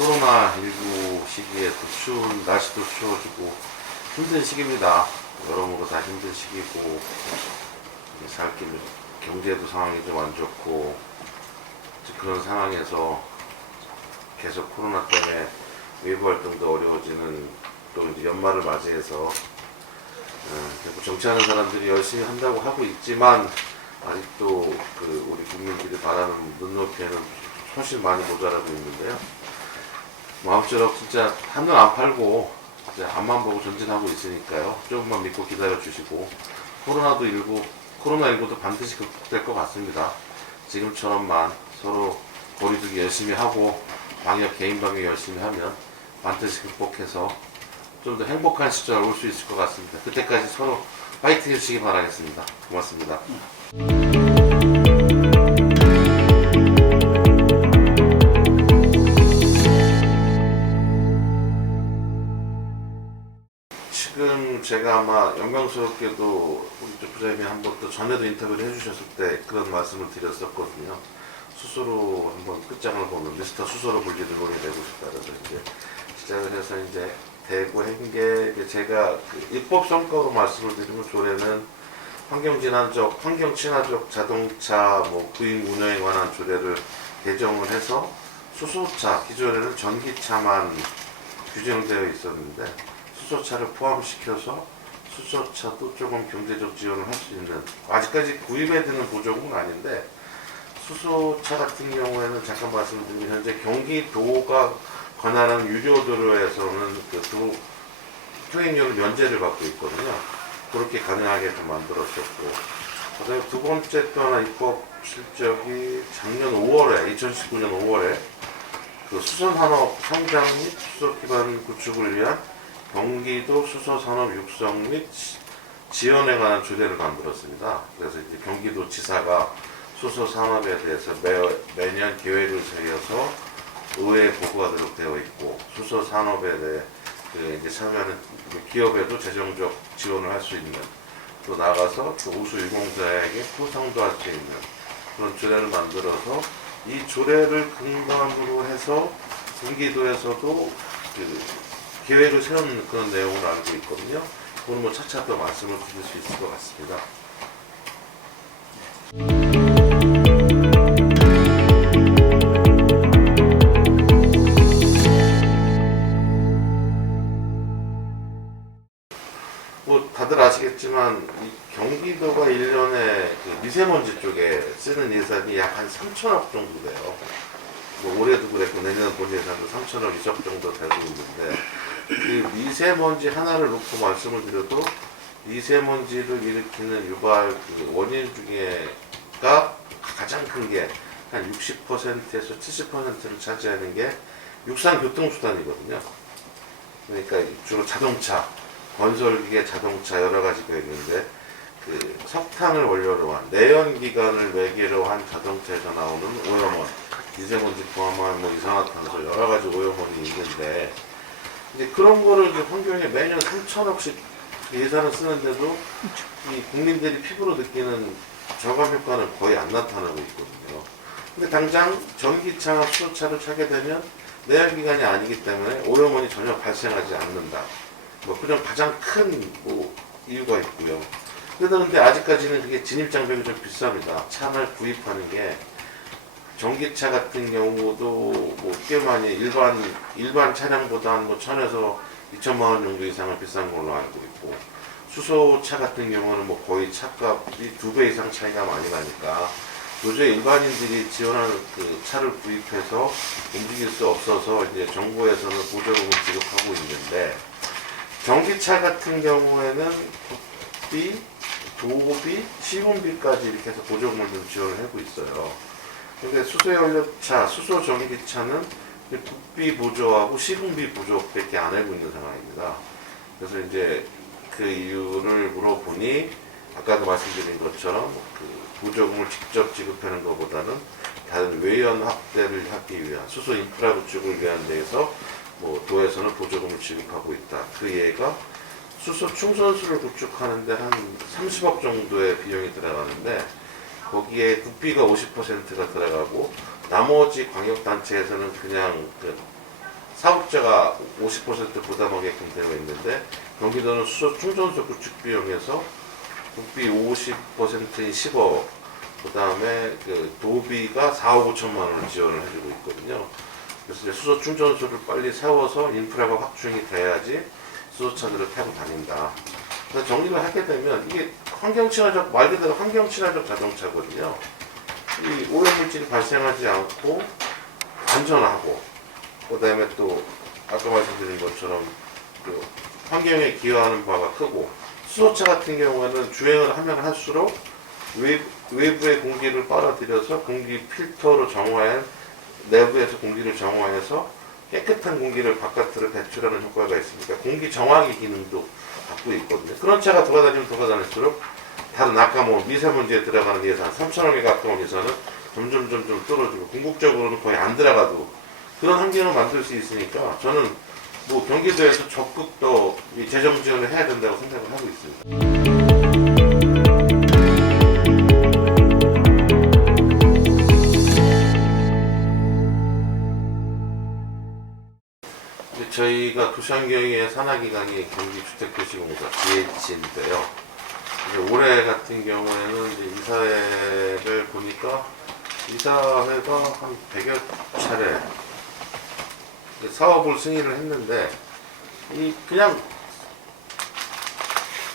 코로나19 시기에 또 추운 날씨도 추워지고 힘든 시기입니다. 여러모로 다 힘든 시기고 살 길 경제도 상황이 좀 안 좋고 그런 상황에서 계속 코로나 때문에 외부 활동도 어려워지는 또 이제 연말을 맞이해서 결국 정치하는 사람들이 열심히 한다고 하고 있지만 아직도 우리 국민들이 바라는 눈높이에는 훨씬 많이 모자라고 있는데요. 마음처럼 진짜 한눈 안 팔고 이제 앞만 보고 전진하고 있으니까요. 조금만 믿고 기다려 주시고 코로나19도 반드시 극복될 것 같습니다. 지금처럼만 서로 거리두기 열심히 하고 개인 방역 열심히 하면 반드시 극복해서 좀 더 행복한 시절 올 수 있을 것 같습니다. 그때까지 서로 파이팅 해주시기 바라겠습니다. 고맙습니다. 지금 제가 아마 영광스럽게도 우리 부장님이 한번 또 전에도 인터뷰를 해주셨을 때 그런 말씀을 드렸었거든요. 스스로 한번 끝장을 보는 미스터 스스로 불리는 노래 내고 싶다라서 이제 시작을 해서 이제 대구 행계 제가 입법 성과로 말씀을 드리면 조례는 환경 친화적 자동차 구입 운영에 관한 조례를 개정을 해서 수소차 기존에는 전기차만 규정되어 있었는데 수소차를 포함시켜서 수소차도 조금 경제적 지원을 할 수 있는 아직까지 구입에 드는 보조금은 아닌데 수소차 같은 경우에는 잠깐 말씀드리면 현재 경기도가 관할하는 유료도로에서는 통행료를 면제를 받고 있거든요. 그렇게 가능하게 좀 만들었었고 그다음에 두 번째 또 하나 입법 실적이 작년 5월에 2019년 5월에 수소산업 성장 및 수소 기반 구축을 위한 경기도 수소산업 육성 및 지원에 관한 조례를 만들었습니다. 그래서 이제 경기도지사가 수소산업에 대해서 매년 계획을 세워서 의회에 보고하도록 되어 있고 수소산업에 대해 이제 참여하는 기업에도 재정적 지원을 할 수 있는 또 나가서 또 우수 유공자에게 포상도 할 수 있는 그런 조례를 만들어서 이 조례를 근간으로 해서 경기도에서도 계획을 세우는 그런 내용을 알고 있거든요. 그건 차차 또 말씀을 드릴 수 있을 것 같습니다. 다들 아시겠지만 이 경기도가 1년에 미세먼지 쪽에 쓰는 예산이 약 한 3천억 정도 돼요. 올해도 그랬고 내년 본 예산도 3천억 이적 정도 되고 있는데 그 미세먼지 하나를 놓고 말씀을 드려도 미세먼지를 일으키는 유발 원인 중에가 가장 큰 게 한 60%에서 70%를 차지하는 게 육상교통수단이거든요. 그러니까 주로 자동차, 건설기계, 자동차 여러 가지가 있는데 석탄을 원료로 한 내연기관을 매개로 한 자동차에서 나오는 오염원, 미세먼지 포함한 이산화탄소 여러 가지 오염원이 있는데 이제 그런 거를 이제 환경에 매년 3천억씩 예산을 쓰는데도 이 국민들이 피부로 느끼는 저감 효과는 거의 안 나타나고 있거든요. 근데 당장 전기차나 수소차를 차게 되면 내연기관이 아니기 때문에 오염원이 전혀 발생하지 않는다. 그런 가장 큰 이유가 있고요. 그런데 아직까지는 그게 진입장벽이 좀 비쌉니다. 차를 구입하는 게 전기차 같은 경우도 꽤 많이 일반 차량보다 한 1,000에서 2천만 원 정도 이상은 비싼 걸로 알고 있고 수소차 같은 경우는 거의 차값이 2배 이상 차이가 많이 나니까 도저히 일반인들이 지원하는 차를 구입해서 움직일 수 없어서 이제 정부에서는 보조금을 지급하고 있는데 전기차 같은 경우에는 국비, 도비, 시공비까지 이렇게 해서 보조금을 좀 지원을 하고 있어요. 근데 수소연료차, 수소전기차는 국비 보조하고 시공비 보조밖에 안 하고 있는 상황입니다. 그래서 이제 그 이유를 물어보니 아까도 말씀드린 것처럼 보조금을 직접 지급하는 것보다는 다른 외연 확대를 하기 위한 수소 인프라 구축을 위한 데에서 도에서는 보조금을 지급하고 있다. 그 예가 수소 충선수를 구축하는데 한 30억 정도의 비용이 들어가는데 거기에 국비가 50%가 들어가고 나머지 광역단체에서는 그냥 사업자가 50% 부담하게끔 되어 있는데 경기도는 수소 충전소 구축 비용에서 국비 50%인 10억, 그 다음에 그 도비가 4억 5천만 원을 지원을 해주고 있거든요. 그래서 이제 수소 충전소를 빨리 세워서 인프라가 확충이 돼야지 수소차들을 타고 다닌다. 그래서 정리를 하게 되면 이게 환경친화적, 말 그대로 환경친화적 자동차거든요. 이 오염물질이 발생하지 않고 안전하고, 그 다음에 또 아까 말씀드린 것처럼 그 환경에 기여하는 바가 크고, 수소차 같은 경우에는 주행을 하면 할수록 외부의 공기를 빨아들여서 공기 필터로 정화해, 내부에서 공기를 정화해서 깨끗한 공기를 바깥으로 배출하는 효과가 있으니까 공기 정화기 기능도 갖고 있거든요. 그런 차가 돌아다닐수록 다른 아까 뭐 미세먼지에 들어가는 예산 3천억에 가까운 예산은 점점 떨어지고 궁극적으로는 거의 안 들어가도 그런 환경을 만들 수 있으니까 저는 뭐 경기도에서 적극 더 재정 지원을 해야 된다고 생각을 하고 있습니다. 저희가 도시환경의 산하기관이 경기주택도시공사 GH인데요. 올해 같은 경우에는 이제 이사회를 보니까 이사회가 한 100여 차례 사업을 승인을 했는데 이 그냥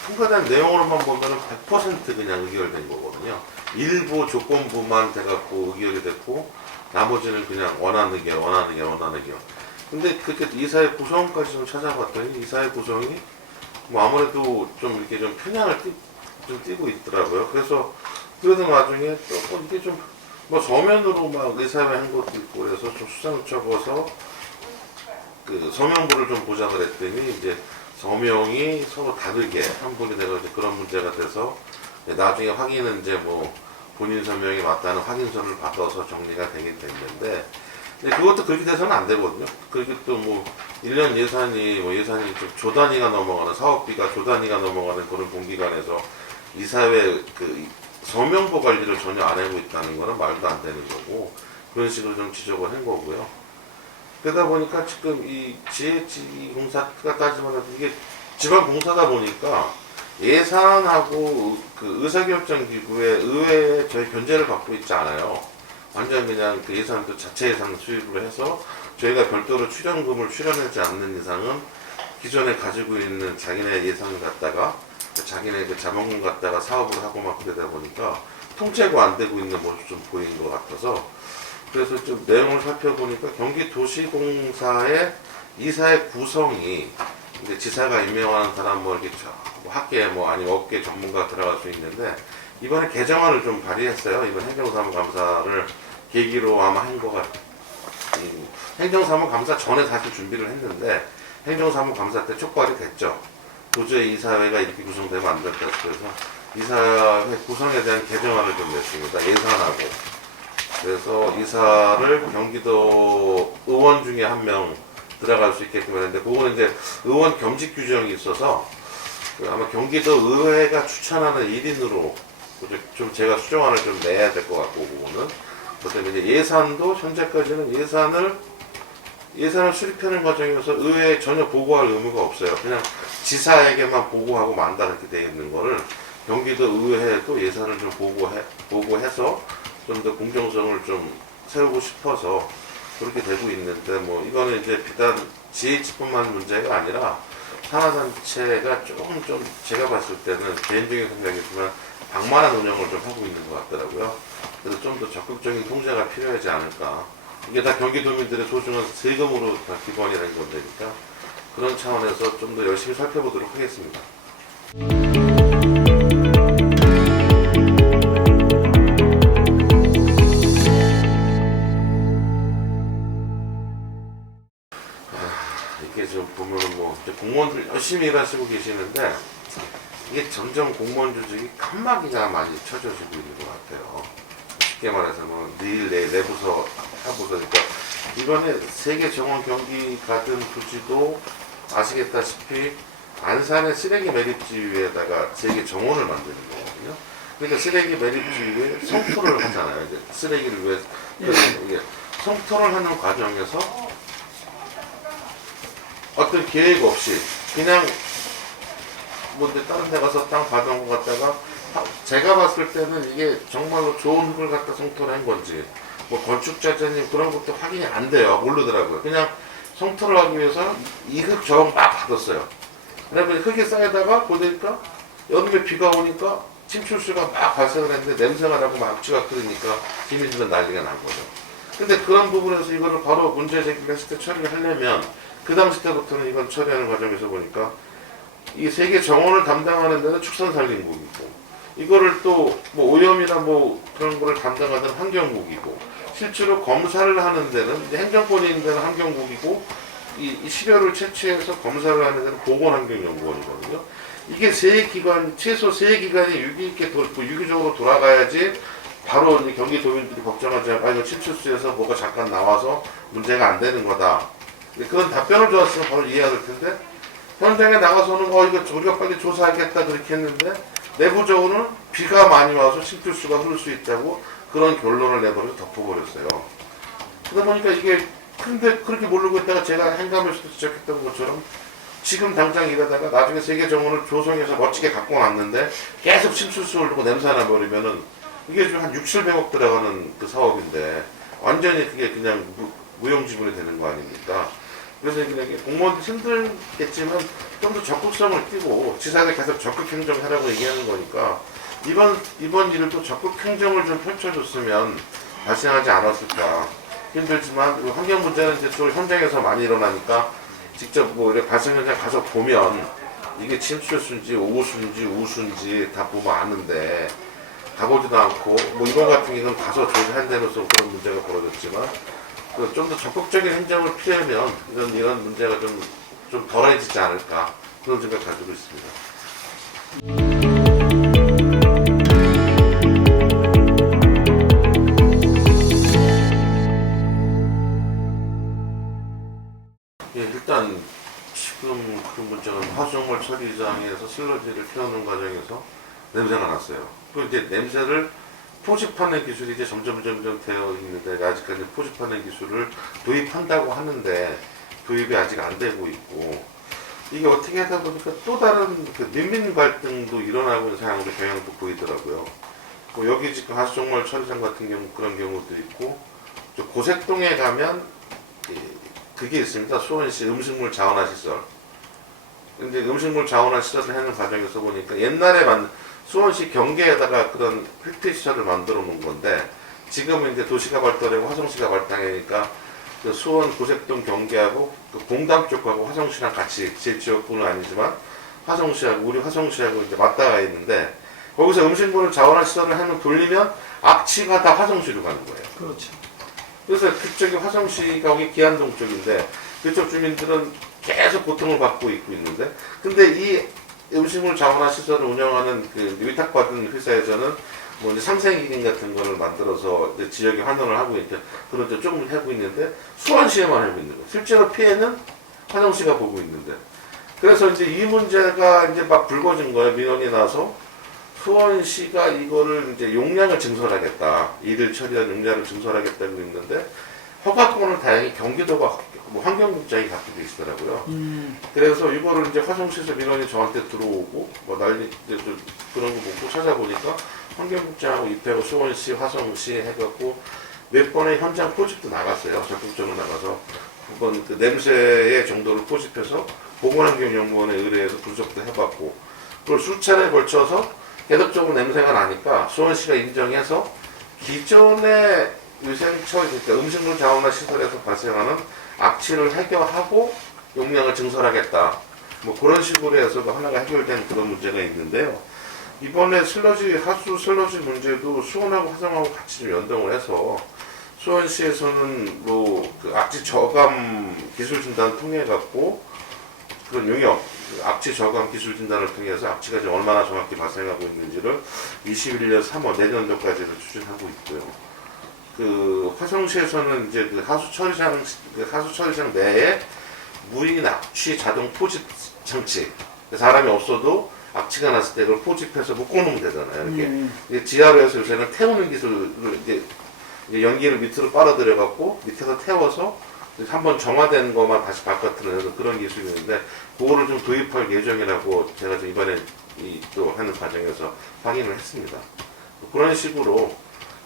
통과된 내용으로만 보면은 100% 그냥 의결된 거거든요. 일부 조건부만 돼갖고 의결이 됐고 나머지는 그냥 원하는 게. 근데 그렇게 이사회 구성까지 좀 찾아봤더니 이사회 구성이 뭐 아무래도 좀 이렇게 좀 편향을 좀 띄고 있더라고요. 그래서 그러던 와중에 조금 이게 좀 뭐 서면으로 막 의사회 한 것도 있고 그래서 좀 수상을 쳐봐서 그 서명부를 좀 보자 그랬더니 이제 서명이 서로 다르게 한 분이 내가 이제 그런 문제가 돼서 나중에 확인은 이제 뭐 본인 서명이 맞다는 확인서를 받아서 정리가 되긴 됐는데 그것도 그렇게 돼서는 안 되거든요. 그렇게 또 뭐 1년 예산이 좀 조 단위가 넘어가는 사업비가 조 단위가 넘어가는 그런 공기관에서 이사회 그 서명부 관리를 전혀 안 하고 있다는 거는 말도 안 되는 거고 그런 식으로 좀 지적을 한 거고요. 그러다 보니까 지금 이 지혜공사가 따지면 이게 지방 공사다 보니까 예산하고 그 의사결정기구에 의회에 저희 견제를 받고 있지 않아요. 완전 그냥 그 예산도 자체 예산 수입을 해서 저희가 별도로 출연금을 출연하지 않는 이상은 기존에 가지고 있는 자기네 예산을 갖다가 자기네 그 자본금 갖다가 사업을 하고 막 그러다 보니까 통째가 안 되고 있는 모습 좀 보이는 것 같아서 그래서 좀 내용을 살펴보니까 경기도시공사의 이사의 구성이 이제 지사가 임명하는 사람 뭐 이렇게 학계 뭐 아니면 업계 전문가 들어갈 수 있는데 이번에 개정안을 좀 발의했어요. 이번 행정사무감사를 계기로 아마 한 것 같아요. 행정사무감사 전에 사실 준비를 했는데 행정사무감사 때 촉발이 됐죠. 도저히 이사회가 이렇게 구성되면 안 된다. 그래서 이사회 구성에 대한 개정안을 좀 냈습니다. 예산하고. 그래서 이사를 경기도 의원 중에 한 명 들어갈 수 있게끔 했는데 그거는 이제 의원 겸직 규정이 있어서 아마 경기도 의회가 추천하는 1인으로 좀 제가 수정안을 좀 내야 될 것 같고 그거는 그다음에 이제 예산도 현재까지는 예산을 수립하는 과정에서 의회에 전혀 보고할 의무가 없어요. 그냥 지사에게만 보고하고 만다 이렇게 되어 있는 거를 경기도 의회에도 예산을 좀 보고해서 좀 더 공정성을 좀 세우고 싶어서 그렇게 되고 있는데 뭐 이거는 이제 비단 GH뿐만 문제가 아니라 산하단체가 조금 좀 제가 봤을 때는 개인적인 생각이지만 방만한 운영을 좀 하고 있는 것 같더라고요. 그래서 좀 더 적극적인 통제가 필요하지 않을까. 이게 다 경기도민들의 소중한 세금으로 다 기반이라는 건데니까 그런 차원에서 좀 더 열심히 살펴보도록 하겠습니다. 이렇게 좀 보면은 뭐 공무원들 열심히 일하시고 계시는데 이게 점점 공무원 조직이 칸막이가 많이 쳐져지고 있는 것 같아요. 쉽게 말해서 뭐 내부서 하부서니까 이번에 세계 정원 경기 같은 부지도 아시겠다시피 안산의 쓰레기 매립지 위에다가 세계 정원을 만드는 거거든요. 그러니까 쓰레기 매립지 위에 성토를 하잖아요. 이제 쓰레기를 위해 이게 성토를 하는 과정에서 어떤 계획 없이 그냥 뭐 이제 다른 데 가서 땅 받아온 것 같다가 제가 봤을 때는 이게 정말로 좋은 흙을 갖다 성토를 한 건지 뭐 건축자재님 그런 것도 확인이 안 돼요. 모르더라고요. 그냥 성토를 하기 위해서 이 흙 저항 막 받았어요. 그다음에 흙이 쌓이다가 보니까 여름에 비가 오니까 침출수가 막 발생을 했는데 냄새가 나고 막 악취가 끓으니까 시민들은 난리가 난 거죠. 근데 그런 부분에서 이거를 바로 문제 제기를 했을 때 처리를 하려면 그 당시 때부터는 이건 처리하는 과정에서 보니까 이 세계 정원을 담당하는 데는 축산산림국이고 이거를 또 뭐 오염이나 뭐 그런 거를 담당하는 환경국이고 실제로 검사를 하는 데는 이제 행정권이 있는 데는 환경국이고 이 시료를 채취해서 검사를 하는 데는 보건환경연구원이거든요. 이게 세 기관 최소 세 기관이 유기적으로 돌아가야지 바로 경기도민들이 걱정하지 않고 이거 침출수에서 뭐가 잠깐 나와서 문제가 안 되는 거다. 그런 답변을 줘왔으면 바로 이해가 될 텐데 현장에 나가서는 이거 우리가 빨리 조사하겠다 그렇게 했는데 내부적으로는 비가 많이 와서 침출수가 흐를 수 있다고 그런 결론을 내버려서 덮어버렸어요. 그러다 보니까 이게 근데 그렇게 모르고 있다가 제가 행감에서도 지적했던 것처럼 지금 당장 이러다가 나중에 세계 정원을 조성해서 멋지게 갖고 왔는데 계속 침출수 흐르고 냄새 나버리면은 이게 좀 한 6, 700억 들어가는 그 사업인데 완전히 그게 그냥 무용지물이 되는 거 아닙니까? 그래서 이게 공무원들 힘들겠지만 좀 더 적극성을 띠고 지사들 계속 적극 행정하라고 얘기하는 거니까 이번 일을 또 적극 행정을 좀 펼쳐줬으면 발생하지 않았을까. 힘들지만 환경 문제는 이제 또 현장에서 많이 일어나니까 직접 뭐 이렇게 발생 현장 가서 보면 이게 침출수인지 오수인지 우수인지 다 보면 아는데 가보지도 않고 뭐 이번 같은 경우는 가서 조사한다면서 그런 문제가 벌어졌지만 좀 더 적극적인 행정을 피하면 이런 문제가 좀 덜해지지 않을까 그런 생각 가지고 있습니다. 예, 일단 지금 그 문제는 화수용물 처리장에서 슬러지를 태우는 과정에서 냄새가 났어요. 그 이제 냄새를 포집하는 기술이 이제 점점 되어 있는데 아직까지 포집하는 기술을 도입한다고 하는데 도입이 아직 안 되고 있고 이게 어떻게 하다 보니까 또 다른 그 민민 갈등도 일어나고 있는 상황으로 경향도 보이더라고요. 뭐 여기 지금 하수종말 처리장 같은 경우 그런 경우도 있고 고색동에 가면 그게 있습니다. 수원시 음식물 자원화 시설. 근데 음식물 자원화 시설을 하는 과정에서 보니까 옛날에 수원시 경계에다가 그런 팩트리 시설을 만들어 놓은 건데 지금은 이제 도시가 발달하고 화성시가 발달하니까 그 수원 고색동 경계하고 그 공담 쪽하고 화성시랑 같이 제 지역구는 아니지만 화성시하고 우리 화성시하고 이제 맞닿아 있는데 거기서 음식물을 자원화 시설을 하면 돌리면 악취가 다 화성시로 가는 거예요. 그렇죠. 그래서 그쪽이 화성시가 거기 기안동 쪽인데 그쪽 주민들은 계속 고통을 받고 있는데 근데 이 음식물 자원화 시설을 운영하는 그 위탁받은 회사에서는 뭐 이제 상생기금 같은 거를 만들어서 이제 지역에 환원을 하고 있는데 그런 데 조금 하고 있는데 수원시에만 하고 있는 거예요. 실제로 피해는 화성시가 보고 있는데 그래서 이제 이 문제가 이제 막 불거진 거예요. 민원이 나서 수원시가 이거를 이제 용량을 증설하겠다. 이를 처리한 용량을 증설하겠다고 했는데 허가권을 다행히 경기도가 뭐 환경국장이 갖고 계시더라고요. 그래서 이거를 이제 화성시에서 민원이 저한테 들어오고 뭐 난리 이제 좀 그런 거 보고 찾아보니까 환경국장하고 입회하고 수원시, 화성시 해갖고 몇 번의 현장 포집도 나갔어요. 적극적으로 나가서 그건 그 냄새의 정도를 포집해서 보건환경연구원에 의뢰해서 분석도 해봤고 그걸 수차례에 걸쳐서 계속적으로 냄새가 나니까 수원시가 인정해서 기존의 위생처, 그러니까 음식물 자원화 시설에서 발생하는 악취를 해결하고 용량을 증설하겠다. 뭐 그런 식으로 해서 하나가 해결된 그런 문제가 있는데요. 이번에 하수 슬러지 문제도 수원하고 화성하고 같이 좀 연동을 해서 수원시에서는 뭐 그 악취 저감 기술 진단 통해 갖고 그런 용역 악취 저감 기술 진단을 통해서 악취가 지금 얼마나 정확히 발생하고 있는지를 21년 3월 내년도까지를 추진하고 있고요. 그 화성시에서는 이제 그 하수 처리장 내에 무인 악취 자동 포집 장치 사람이 없어도 악취가 났을 때 그걸 포집해서 묶어놓으면 되잖아요. 이게 지하로 해서 요새는 태우는 기술을 이제 연기를 밑으로 빨아들여 갖고 밑에서 태워서 한번 정화된 것만 다시 바깥으로 그런 기술이 있는데 그거를 좀 도입할 예정이라고 제가 좀 이번에 또 하는 과정에서 확인을 했습니다. 그런 식으로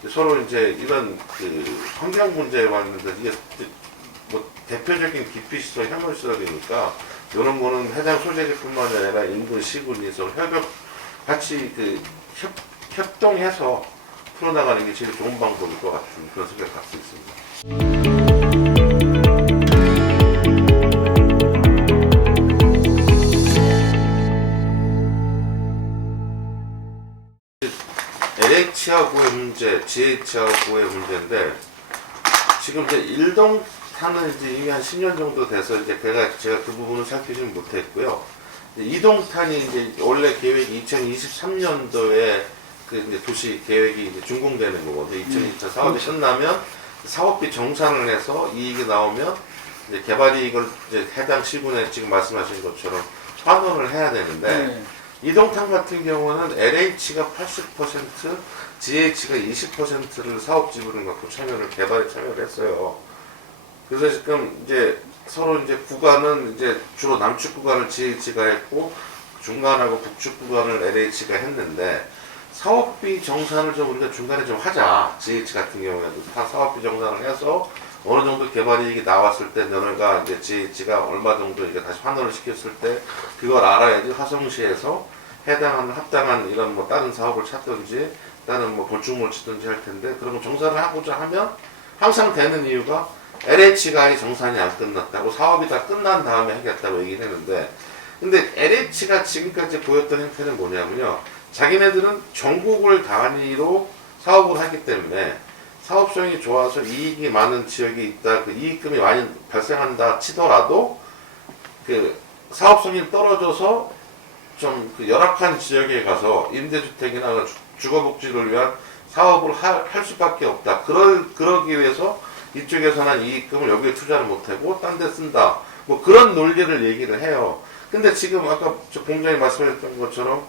서로 이제 이런 그 환경 문제에 관련해서 이게 뭐 대표적인 기피 시설, 혐오 시설이니까 이런 거는 해당 소재지뿐만 아니라 인근 시군이 서로 같이 그 협동해서 풀어나가는 게 제일 좋은 방법일 것 같은 그런 생각을 갖고 있습니다. LH하고의 문제, GH하고의 문제인데 지금 이제 1동탄은 이제 이미 한 10년 정도 돼서 이제 제가 그 부분을 살피지는 못했고요. 2동탄이 이제 원래 계획이 2023년도에 그 이제 도시 계획이 이제 준공되는 거거든요. 2024 사업이 끝나면 사업비 정산을 해서 이익이 나오면 이제 개발 이익을 이제 해당 시군에 지금 말씀하신 것처럼 환원을 해야 되는데 이동탄 같은 경우는 LH가 80%, GH가 20%를 사업 지분을 갖고 개발에 참여를 했어요. 그래서 지금 이제 서로 이제 구간은 이제 주로 남측 구간을 GH가 했고 중간하고 북측 구간을 LH가 했는데 사업비 정산을 좀 우리가 중간에 좀 하자. GH 같은 경우에도 사업비 정산을 해서 어느 정도 개발 이익이 나왔을 때 너네가 이제 GH가 얼마 정도 이제 다시 환원을 시켰을 때 그걸 알아야지 화성시에서 해당하는 합당한 이런 뭐 다른 사업을 찾든지 다른 뭐 보충을 치든지 할 텐데 그런 거 정산을 하고자 하면 항상 되는 이유가 LH가 정산이 안 끝났다고 사업이 다 끝난 다음에 하겠다고 얘기를 했는데 근데 LH가 지금까지 보였던 형태는 뭐냐면요. 자기네들은 전국을 단위로 사업을 하기 때문에 사업성이 좋아서 이익이 많은 지역이 있다, 그 이익금이 많이 발생한다 치더라도 그 사업성이 떨어져서 좀 그 열악한 지역에 가서 임대주택이나 주거복지를 위한 사업을 할 수밖에 없다. 그러기 위해서 이쪽에서는 이익금을 여기에 투자를 못하고 딴 데 쓴다. 뭐 그런 논리를 얘기를 해요. 근데 지금 아까 저 공장이 말씀하셨던 것처럼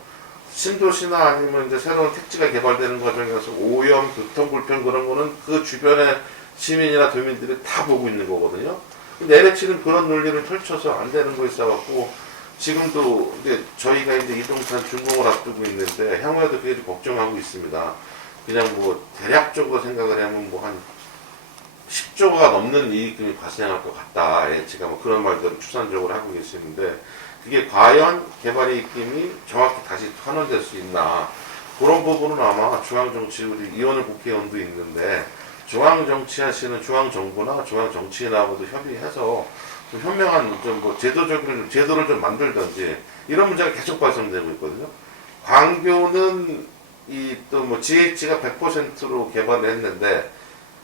신도시나 아니면 이제 새로운 택지가 개발되는 과정에서 오염, 교통불편 그런 거는 그 주변의 시민이나 도민들이 다 보고 있는 거거든요. 근데 LH는 그런 논리를 펼쳐서 안 되는 거 있어갖고 지금도 이제 저희가 이제 이동탄 준공을 앞두고 있는데 향후에도 그게 걱정하고 있습니다. 그냥 뭐 대략적으로 생각을 하면 뭐 한 10조가 넘는 이익금이 발생할 것 같다. LH가 뭐 그런 말들을 추산적으로 하고 계시는데 그게 과연 개발 이익금이 정확히 다시 환원될 수 있나 그런 부분은 아마 중앙정치 우리 이원을 국회의원도 있는데 중앙정치하시는 중앙정부나 중앙정치인하고도 협의해서 좀 현명한 좀 뭐 제도를 좀 만들든지 이런 문제가 계속 발생되고 있거든요. 광교는 이 또 뭐 GH가 100%로 개발을 했는데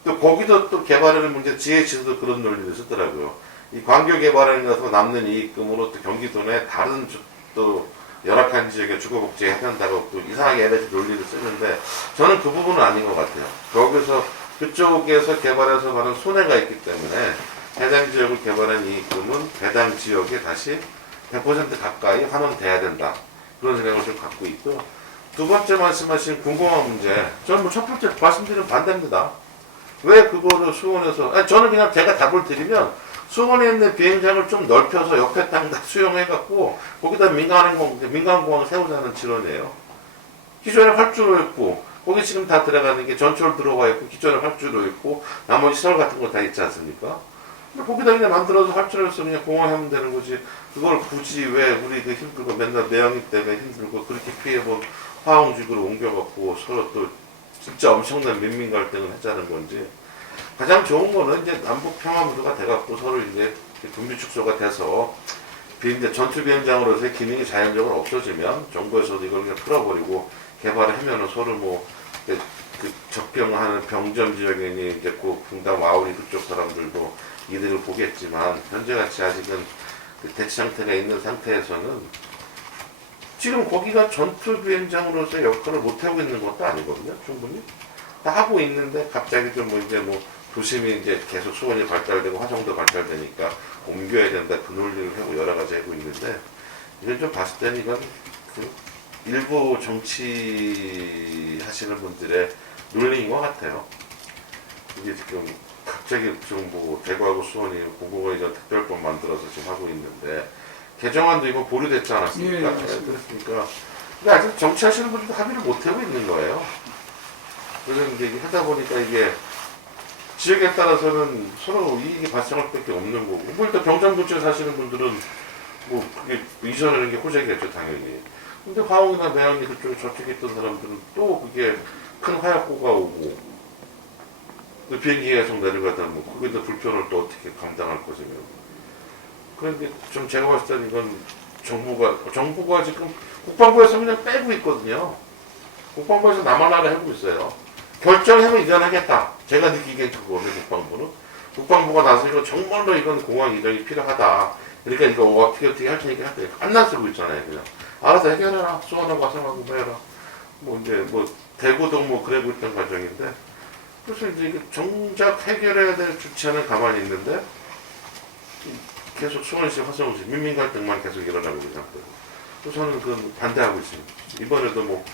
또 거기도 또 개발하는 문제 GH도 그런 논리를 쓰더라고요. 이 광교 개발하면서 남는 이익금으로 또 경기도 내 다른 또 열악한 지역에 주거복지에 해야 된다고 또 이상하게 LH 논리를 쓰는데 저는 그 부분은 아닌 것 같아요. 거기서 그쪽에서 개발해서 가는 손해가 있기 때문에 해당 지역을 개발한 이익금은 해당 지역에 다시 100% 가까이 환원돼야 된다. 그런 생각을 좀 갖고 있고 두 번째 말씀하신 공공화 문제 저는 뭐 첫 번째 말씀드리면 반대입니다. 왜 그거를 수원에서 저는 그냥 제가 답을 드리면 수원에 있는 비행장을 좀 넓혀서 옆에 땅 다 수용해갖고 거기다 민간공항 세우자는 지론이에요. 기존에 활주로 있고 거기 지금 다 들어가는 게 전철 들어와 있고 기존에 활주로 있고 나머지 시설 같은 거 다 있지 않습니까? 거기다 그냥 만들어서 활주로에서 그냥 공항하면 되는 거지. 그걸 굳이 왜 우리 그 힘들고 맨날 매형이 때문에 힘들고 그렇게 피해본 화홍지구로 옮겨갖고 서로 또 진짜 엄청난 민민 갈등을 하자는 건지. 가장 좋은 거는 이제 남북 평화 무드가 돼갖고 서로 이제 군비 축소가 돼서 이제 전투 비행장으로서의 기능이 자연적으로 없어지면 정부에서도 이걸 그냥 풀어버리고 개발을 하면은 서로 뭐 그 적병하는 병전 지역이니 이제 그 분당 마을이 그쪽 사람들도 이득을 보겠지만 현재같이 아직은 그 대치 상태가 있는 상태에서는 지금 거기가 전투 비행장으로서의 역할을 못하고 있는 것도 아니거든요. 충분히 다 하고 있는데 갑자기 좀 뭐 이제 뭐 도심이 이제 계속 수원이 발달되고 화성도 발달되니까 옮겨야 된다 그 논리를 하고 여러 가지 하고 있는데 이건 좀 봤을 때는 이건 그 일부 정치 하시는 분들의 논리인 것 같아요. 이게 지금 갑자기 지금 뭐 대구하고 수원이 공공의전 특별법 만들어서 지금 하고 있는데 개정안도 이거 보류됐지 않았습니까? 예, 네, 맞습니다. 그렇습니까? 근데 아직 정치하시는 분들도 합의를 못 하고 있는 거예요. 그래서 이제 이게 하다 보니까 이게 지역에 따라서는 서로 이익이 발생할 수밖에 없는 거고, 뭐 일단 경상도지에 사시는 분들은 뭐 그게 이전하는 게 호재겠죠 당연히. 근데 화웅이나 매양리 그쪽에 저쪽에 있던 사람들은 또 그게 큰 화약고가 오고 또 비행기가 계속 내려가다 뭐 거기다 불편을 또 어떻게 감당할 것이며. 그런데 좀 제가 봤을 때는 이건 정부가 지금 국방부에서 그냥 빼고 있거든요. 국방부에서 나만 알아 하고 있어요. 결정하면 이전 하겠다. 제가 느끼기엔 그거는 국방부가 나서 이거 정말로 이건 공항 이전이 필요하다. 그러니까 이거 어떻게 할 테니까 안 나서고 있잖아요. 그냥 알아서 해결해라. 수원하고 화성하고 뭐 해라. 뭐 이제 뭐 대구도 뭐 그러고 있던 과정인데, 그래서 이제 이게 정작 해결해야 될 주체는 가만히 있는데 계속 수원시 화성시 민민 갈등만 계속 일어나고 있는 상태고. 그래서 저는 그 반대하고 있습니다. 이번에도 뭐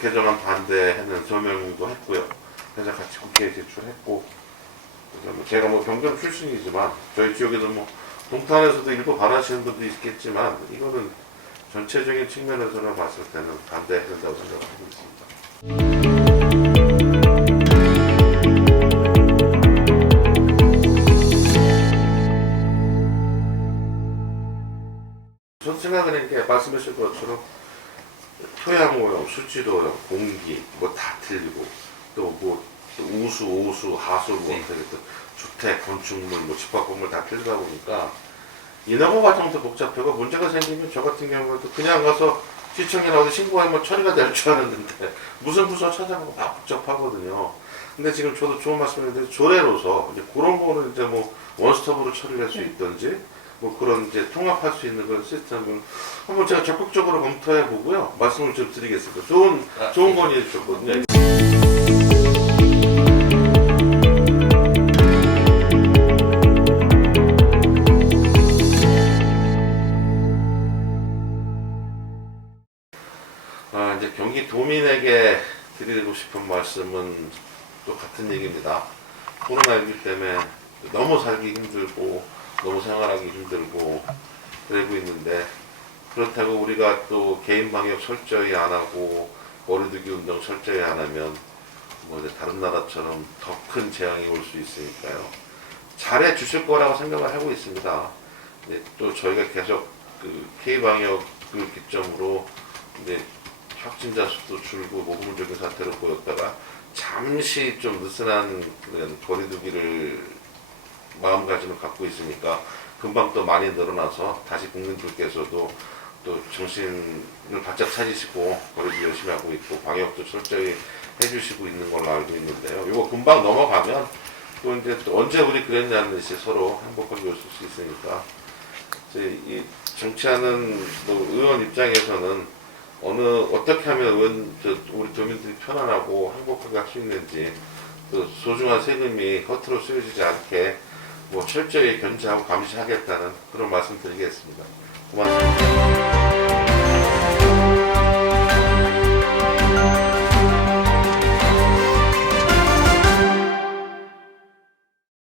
개정안 반대하는 서명도 했고요. 그래서 같이 국회에 제출했고, 그래서 뭐 제가 뭐 병정 출신이지만 저희 지역에도 뭐 동탄에서도 일부 반하시는 분도 있겠지만 이거는 전체적인 측면에서 봤을 때는 반대해야 된다고 생각하고 있습니다. 저도 생각은 이렇게 말씀하신 것처럼 토양 오염, 수질 오염, 공기 뭐 다 틀리고 또 뭐 우수, 오수, 하수 뭐 어떻게 또 주택, 건축물, 뭐 집합 건물 다 틀리다 보니까 인허가 과정도 복잡하고 문제가 생기면 저 같은 경우에도 그냥 가서 시청에 나오서 신고하면 처리가 될 줄 알았는데 무슨 부서 찾아가고 막 복잡하거든요. 근데 지금 저도 좋은 말씀인데 조례로서 이제 그런 거를 이제 뭐 원스톱으로 처리할 수 있든지 뭐 그런 이제 통합할 수 있는 그런 시스템을 한번 제가 적극적으로 검토해 보고요. 말씀을 좀 드리겠습니다. 좋은 건의해 주셨거든요. 이제 경기도민에게 드리고 싶은 말씀은 또 같은 얘기입니다. 코로나19 때문에 너무 살기 힘들고 너무 생활하기 힘들고 그러고 있는데, 그렇다고 우리가 또 개인 방역 철저히 안 하고 거리두기 운동 철저히 안 하면 뭐 이제 다른 나라처럼 더 큰 재앙이 올 수 있으니까요. 잘해 주실 거라고 생각을 하고 있습니다. 또 저희가 계속 그 K 방역을 기점으로 이제 확진자 수도 줄고 모금적인 사태로 보였다가 잠시 좀 느슨한 그런 거리두기를 마음가짐을 갖고 있으니까 금방 또 많이 늘어나서 다시 국민들께서도 또 정신을 바짝 차리시고 거리두기 열심히 하고 있고 방역도 철저히 해주시고 있는 걸로 알고 있는데요. 이거 금방 넘어가면 또 이제 또 언제 우리 그랬냐는 듯이 서로 행복하게 웃을 수 있으니까, 이제 이 정치하는 뭐 의원 입장에서는 어떻게 하면 우리 도민들이 편안하고 행복하게 할 수 있는지, 또 소중한 세금이 허투루 쓰여지지 않게 뭐 철저히 견제하고 감시하겠다는 그런 말씀 드리겠습니다. 고맙습니다.